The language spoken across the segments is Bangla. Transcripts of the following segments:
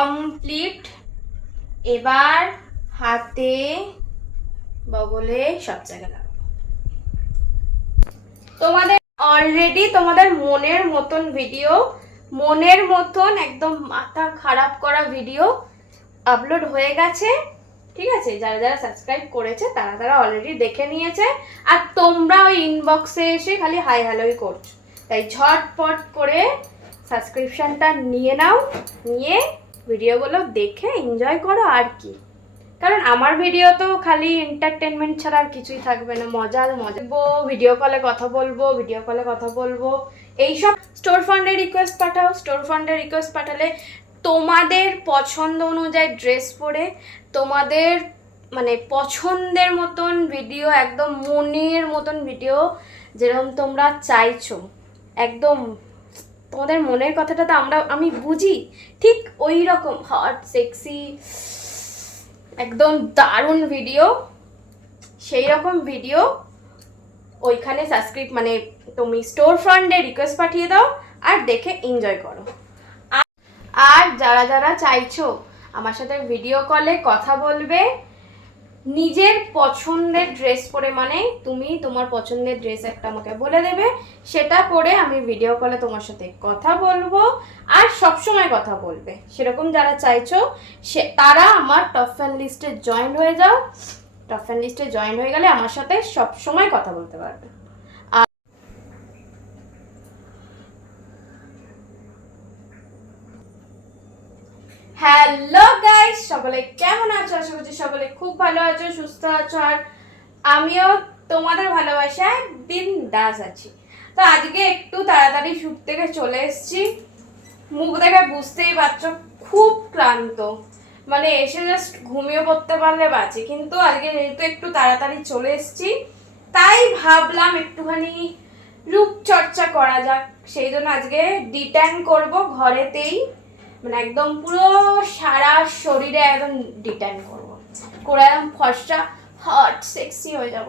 কমপ্লিট এবার হাতে বগলে সব জায়গায় লাগাবো। তোমাদের অলরেডি তোমাদের মনের মতন ভিডিও মনের মতন একদম মাথা খারাপ করা ভিডিও আপলোড হয়ে গেছে। ঠিক আছে? যারা যারা সাবস্ক্রাইব করেছে, তারা তারা অলরেডি দেখে নিয়েছে। আর তোমরা ওই ইনবক্সে এসে খালি হাই হ্যালোই করছ। তাই ঝটপট করে সাবস্ক্রিপশনটা নিয়ে নাও, নিয়ে ভিডিওগুলো দেখে এনজয় করো আর কি। কারণ আমার ভিডিও তো খালি এন্টারটেনমেন্ট ছাড়া আর কিছুই থাকবে না। মজা আর মজা ভিডিও কলে কথা বলব ভিডিও কলে কথা বলব। এইসব স্টোর ফান্ডে রিকোয়েস্ট পাঠাও। স্টোর ফান্ডে রিকোয়েস্ট পাঠালে তোমাদের পছন্দ অনুযায়ী ড্রেস পরে তোমাদের মানে পছন্দের মতন ভিডিও একদম মনের মতন ভিডিও যেরকম তোমরা চাইছো। একদম তোমাদের মনের কথাটা তো আমরা, আমি বুঝি। ঠিক ওই রকম হট সেক্সি একদম দারুণ ভিডিও সেই রকম ভিডিও ওইখানে সাবস্ক্রাইব মানে তুমি স্টোর ফ্রন্টে রিকোয়েস্ট পাঠিয়ে দাও আর দেখে এনজয় করো। আর যারা যারা চাইছো আমার সাথে ভিডিও কলে কথা বলবে নিজের পছন্দের ড্রেস পরে মানে তুমি তোমার পছন্দের ড্রেস একটা আমাকে বলে দেবে, সেটা পরে আমি ভিডিও কলে তোমার সাথে কথা বলব আর সবসময় কথা বলবে। সেরকম যারা চাইছো, সে তারা আমার টপ ফ্যান লিস্টে জয়েন হয়ে যাও। টপ ফ্যান লিস্টে জয়েন হয়ে গেলে আমার সাথে সবসময় কথা বলতে পারবে। হ্যালো গাইস সকলে কেমন আছো? আশা করছি সকলে খুব ভালো আছো, সুস্থ আছো, আর আমিও তোমাদের ভালোবাসায় বিন্দাস আছি। তো আজকে একটু তাড়াতাড়ি শুট থেকে চলে এসেছি। মুখ দেখে বুঝতেই পারছ, খুব ক্লান্ত। মানে এসে জাস্ট ঘুমিয়ে পড়তে পারলে বাঁচি। কিন্তু আজকে যেহেতু একটু তাড়াতাড়ি চলে এসেছি, তাই ভাবলাম একটুখানি রূপচর্চা করা যাক। সেই জন্য আজকে ডিট্যান করব ঘরেতেই। মানে একদম পুরো সারা শরীরে একদম ডিট্যান করব। করে একদম ফর্সা হট সেক্সি হয়ে যাব।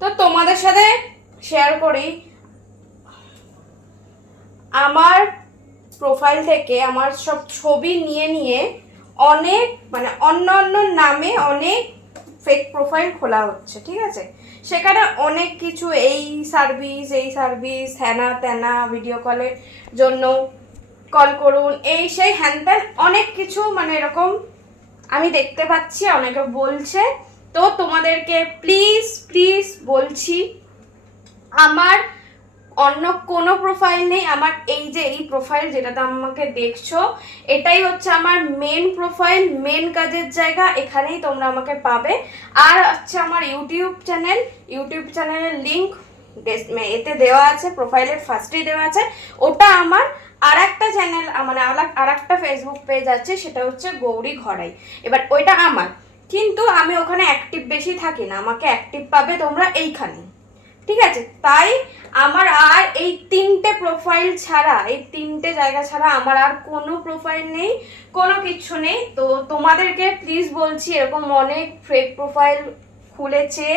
তো তোমাদের সাথে শেয়ার করি, আমার প্রোফাইল থেকে আমার সব ছবি নিয়ে নিয়ে অনেক মানে অন্য অন্য নামে অনেক ফেক প্রোফাইল খোলা হচ্ছে, ঠিক আছে? সেখানে অনেক কিছু, এই সার্ভিস এই সার্ভিস হ্যানা ত্যানা ভিডিও কলের জন্য কল করুন, এই সেই হ্যান ত্যান অনেক কিছু মানে এরকম আমি দেখতে পাচ্ছি, অনেকে বলছে। তো তোমাদেরকে প্লিজ প্লিজ বলছি, আমার অন্য কোনো প্রোফাইল নেই। আমার এই যে এই প্রোফাইল যেটাতে আমাকে দেখছ, এটাই হচ্ছে আমার মেন প্রোফাইল মেন কাজের জায়গা। এখানেই তোমরা আমাকে পাবে। আর হচ্ছে আমার ইউটিউব চ্যানেল ইউটিউব চ্যানেলের লিঙ্ক এতে দেওয়া আছে প্রোফাইলের ফার্স্টেই দেওয়া আছে। ওটা আমার আর একটা চ্যানেল মানে আর একটা ফেসবুক পেজ আছে, সেটা হচ্ছে গৌরী ঘরাই এবার ওইটা আমার। কিন্তু আমি ওখানে অ্যাক্টিভ বেশি থাকি না, আমাকে অ্যাক্টিভ পাবে তোমরা এইখানে ঠিক আছে? তাই আমার আর এই তিনটে প্রোফাইল ছাড়া, এই তিনটে জায়গা ছাড়া আমার আর কোনো প্রোফাইল নেই, কোনো কিছু নেই। তো তোমাদেরকে প্লিজ বলছি, এরকম অনেক ফেক প্রোফাইল খুলেছে।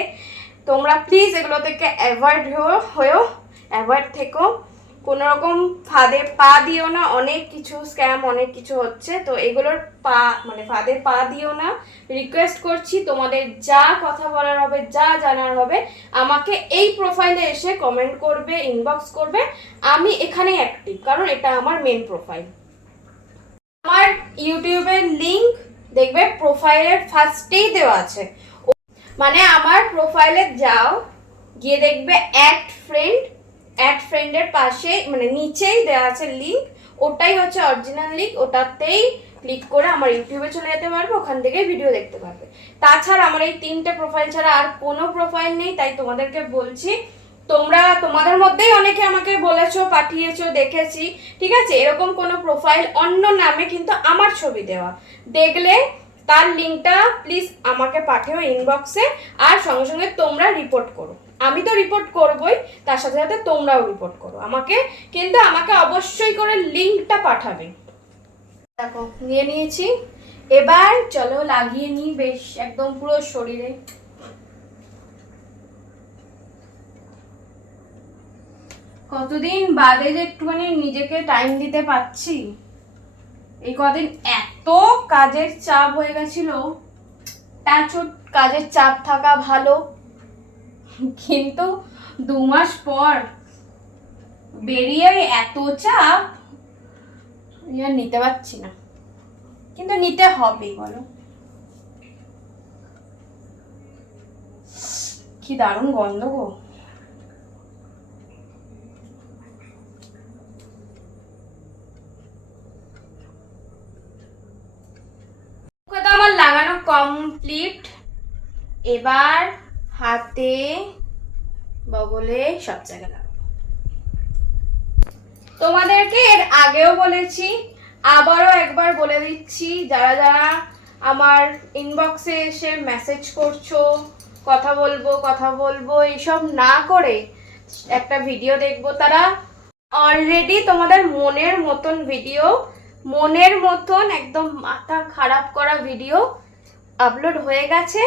তোমরা প্লিজ এগুলো থেকে অ্যাভয়েড হয়েও অ্যাভয়েড থেকো। কোনো রকম ফাঁদে পা দিও না, অনেক কিছু স্ক্যাম অনেক কিছু হচ্ছে। তো এগুলোর পা মানে ফাঁদে পা দিও না। রিকোয়েস্ট করছি তোমাদের যা কথা বলার হবে, যা জানার হবে, আমাকে এই প্রোফাইলে এসে কমেন্ট করবে ইনবক্স করবে। আমি এখানেই অ্যাক্টিভ কারণ এটা আমার মেন প্রোফাইল আমার ইউটিউবের লিংক দেখবে প্রোফাইলের ফার্স্টেই দেওয়া আছে। মানে আমার প্রোফাইলে যাও, গিয়ে দেখবে অ্যাক্ট ফ্রেন্ড অ্যাড ফ্রেন্ডের পাশে মানে নিচেই দেওয়া আছে লিঙ্ক ওটাই হচ্ছে অরিজিনাল লিঙ্ক ওটাতেই ক্লিক করে আমার ইউটিউবে চলে যেতে পারবে, ওখান থেকে ভিডিও দেখতে পারবে। তাছাড়া আমার এই তিনটে প্রোফাইল ছাড়া আর কোনো প্রোফাইল নেই, তাই তোমাদেরকে বলছি, তোমরা তোমাদের মধ্যেই অনেকে আমাকে বলেছ, পাঠিয়েছো, দেখেছি, ঠিক আছে? এরকম কোনো প্রোফাইল অন্য নামে কিন্তু আমার ছবি দেওয়া। দেখলে তার লিঙ্কটা প্লিজ আমাকে পাঠিও ইনবক্সে আর সঙ্গে সঙ্গে তোমরা রিপোর্ট করো। আমি তো রিপোর্ট করবই, তার সাথে সাথে তোমরাও রিপোর্ট করো। আমাকে কিন্তু আমাকে অবশ্যই করে লিঙ্কটা পাঠাবে। দেখো, নিয়ে নিয়েছি। এবার চলো লাগিয়ে নিই বেশ, একদম পুরো শরীরে। কতদিন বাদে যে একটুখানি নিজেকে টাইম দিতে পারছি? এই কদিন এত কাজের চাপ হয়ে গেছিল। কাজের চাপ থাকা ভালো। কিন্তু দু মাস পর বেরিয়ে এত চাপ আর নিতে পারছি না। কিন্তু নিতে হবে, বলো। কি দারুণ গন্ধ গো। আমার লাগানো কমপ্লিট এবার হাতে বগলে সব জায়গায় লাগাবো। তোমাদেরকে এর আগেও বলেছি, আবারও একবার বলে দিচ্ছি, যারা যারা আমার ইনবক্সে এসে মেসেজ করছ, কথা বলব কথা বলব এইসব না করে একটা ভিডিও দেখব, তারা অলরেডি তোমাদের মনের মতন ভিডিও মনের মতন একদম মাথা খারাপ করা ভিডিও আপলোড হয়ে গেছে।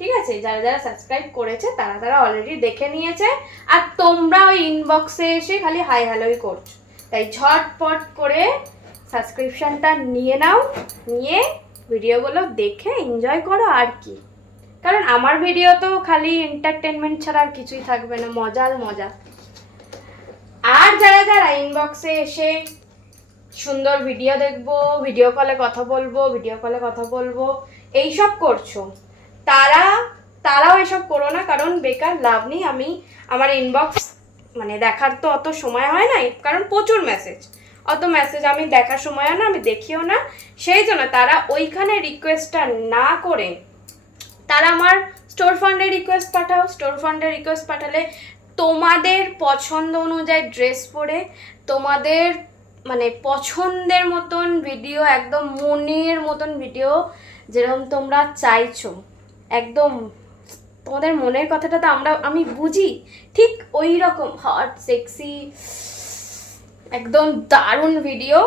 ঠিক আছে? যারা যারা সাবস্ক্রাইব করেছে, তারা তারা অলরেডি দেখে নিয়েছে। আর তোমরা ওই ইনবক্সে এসে খালি হাই হ্যালোই করছ। তাই ঝটপট করে সাবস্ক্রিপশনটা নিয়ে নাও। নিয়ে ভিডিওগুলো দেখে এনজয় করো আর কি। কারণ আমার ভিডিও তো খালি এন্টারটেনমেন্ট ছাড়া আর কিছুই থাকবে না। মজার মজা আর যারা যারা ইনবক্সে এসে সুন্দর ভিডিও দেখব ভিডিও কলে কথা বলব ভিডিও কলে কথা বলব, এইসব করছ। তারা, তারাও এসব করো না, কারণ বেকার লাভ নেই। আমি, আমার ইনবক্স মানে দেখার তো অত সময় হয় না কারণ প্রচুর মেসেজ অত মেসেজ আমি দেখার সময় হয় না, আমি দেখিও না। সেই জন্য তারা ওইখানে রিকোয়েস্টটা না করে, তারা আমার স্টোর ফান্ডে রিকোয়েস্ট পাঠাও। স্টোর ফান্ডে রিকোয়েস্ট পাঠালে তোমাদের পছন্দ অনুযায়ী ড্রেস পরে, তোমাদের মানে পছন্দের মতন ভিডিও একদম মনের মতন ভিডিও যেরকম তোমরা চাইছো। একদম তোমাদের মনের কথাটা তো আমরা, আমি বুঝি। ঠিক ওই রকম হট সেক্সি একদম দারুণ ভিডিও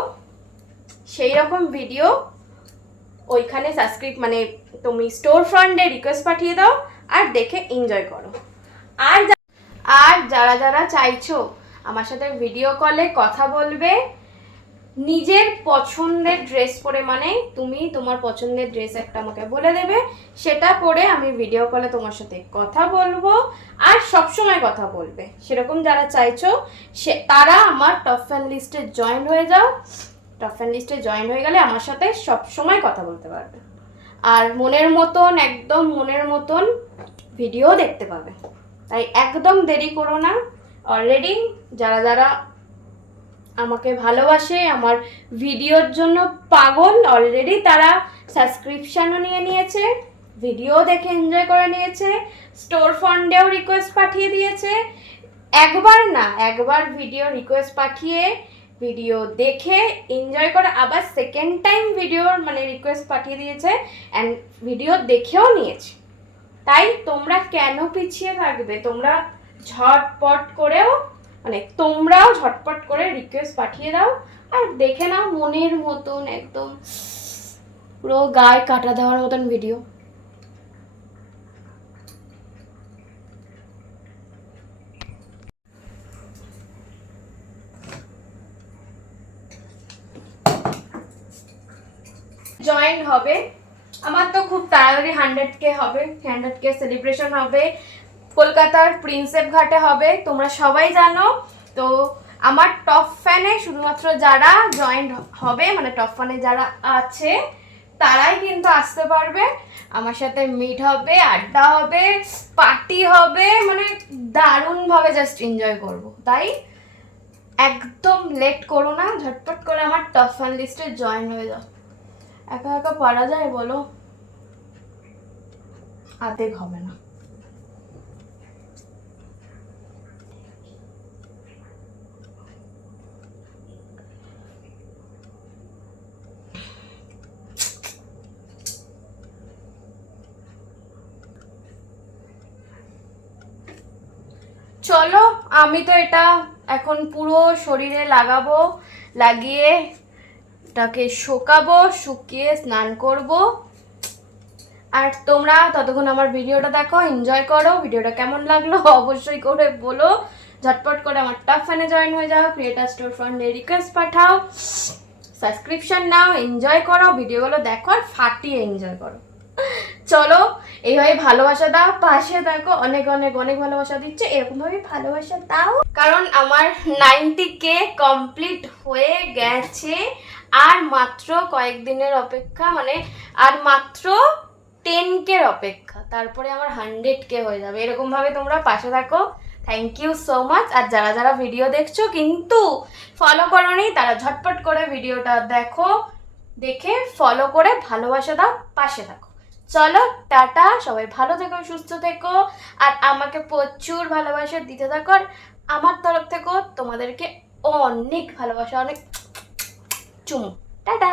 সেই রকম ভিডিও ওইখানে সাবস্ক্রাইব মানে তুমি স্টোর ফ্রন্টে রিকোয়েস্ট পাঠিয়ে দাও আর দেখে এনজয় করো। আর আর যারা যারা চাইছো আমার সাথে ভিডিও কলে কথা বলবে নিজের পছন্দের ড্রেস পরে মানে তুমি তোমার পছন্দের ড্রেস একটা আমাকে বলে দেবে, সেটা পরে আমি ভিডিও কলে তোমার সাথে কথা বলব আর সব সময় কথা বলবে। সেরকম যারা চাইছো, সে তারা আমার টপ ফ্যান লিস্টে জয়েন হয়ে যাও। টপ ফ্যান লিস্টে জয়েন হয়ে গেলে আমার সাথে সব সময় কথা বলতে পারবে। আর মনের মতন, একদম মনের মতন ভিডিও দেখতে পাবে। তাই একদম দেরি করো না। অলরেডি যারা যারা আমাকে ভালোবাসে, আমার ভিডিওর জন্য পাগল অলরেডি তারা সাবস্ক্রিপশানও নিয়ে নিয়েছে ভিডিও দেখে এনজয় করে নিয়েছে স্টোর ফান্ডেও রিকোয়েস্ট পাঠিয়ে দিয়েছে। একবার না, একবার ভিডিও রিকোয়েস্ট পাঠিয়ে ভিডিও দেখে এনজয় করে, আবার সেকেন্ড টাইম ভিডিওর মানে রিকোয়েস্ট পাঠিয়ে দিয়েছে অ্যান্ড ভিডিও দেখেও নিয়েছে। তাই তোমরা কেন পিছিয়ে থাকবে? তোমরা ঝটপট করেও মানে তোমরাও ঝটপট করে রিকোয়েস্ট পাঠিয়ে দাও আর দেখে নাও মনের মতন একদম পুরো গায়ে কাটা দেওয়ার মতন ভিডিও জয়েন হবে। আমার তো খুব তাড়াতাড়ি হান্ড্রেড কে হবে। হান্ড্রেড কে সেলিব্রেশন হবে। কলকাতার প্রিন্সেপ ঘাটে হবে, তোমরা সবাই জানো। তো আমার টপ ফ্যানে শুধুমাত্র যারা জয়েন্ট হবে মানে টপ ফ্যানে যারা আছে, তারাই কিন্তু আসতে পারবে। আমার সাথে মিট হবে, আড্ডা হবে পার্টি হবে মানে দারুণভাবে জাস্ট এনজয় করব। তাই একদম লেট করো না, ঝটপট করে আমার টপ ফ্যান লিস্টে জয়েন হয়ে যাও। একা একা পারা যায় বলো? আধেক হবে না। চলো, আমি তো এটা এখন পুরো শরীরে লাগাবো, লাগিয়ে এটাকে শুকাবো, শুকিয়ে স্নান করব। আর তোমরা ততক্ষণ আমার ভিডিওটা দেখো এনজয় করো। ভিডিওটা কেমন লাগল অবশ্যই করে বলো। ঝটপট করে আমার টপ ফ্যানে জয়েন হয়ে যাও ক্রিয়েটার স্টোর ফান্ডে রিকোয়েস্ট পাঠাও। সাবস্ক্রিপশন নাও এনজয় করো। ভিডিওগুলো দেখো আর ফাটিয়ে এনজয় করো। চলো, এইভাবে ভালোবাসা দাও, পাশে দেখো অনেক অনেক অনেক ভালোবাসা দিচ্ছে, এরকমভাবে ভালোবাসা দাও। কারণ আমার নাইনটি কে কমপ্লিট হয়ে গেছে, আর মাত্র কয়েকদিনের অপেক্ষা মানে আর মাত্র টেন কের অপেক্ষা, তারপরে আমার হান্ড্রেড কে হয়ে যাবে। এরকমভাবে তোমরা পাশে থাকো। থ্যাংক ইউ সো মাচ আর যারা যারা ভিডিও দেখছ, কিন্তু ফলো করোনি, তারা ঝটপট করে ভিডিওটা দেখো, দেখে ফলো করে ভালোবাসা দাও, পাশে থাকো। চলো, টাটা, সবাই ভালো থেকো, সুস্থ থেকো। আর আমাকে প্রচুর ভালোবাসা দিতে থাকো আমার তরফ থেকেও তোমাদেরকে অনেক ভালোবাসা, অনেক চুমু। টাটা।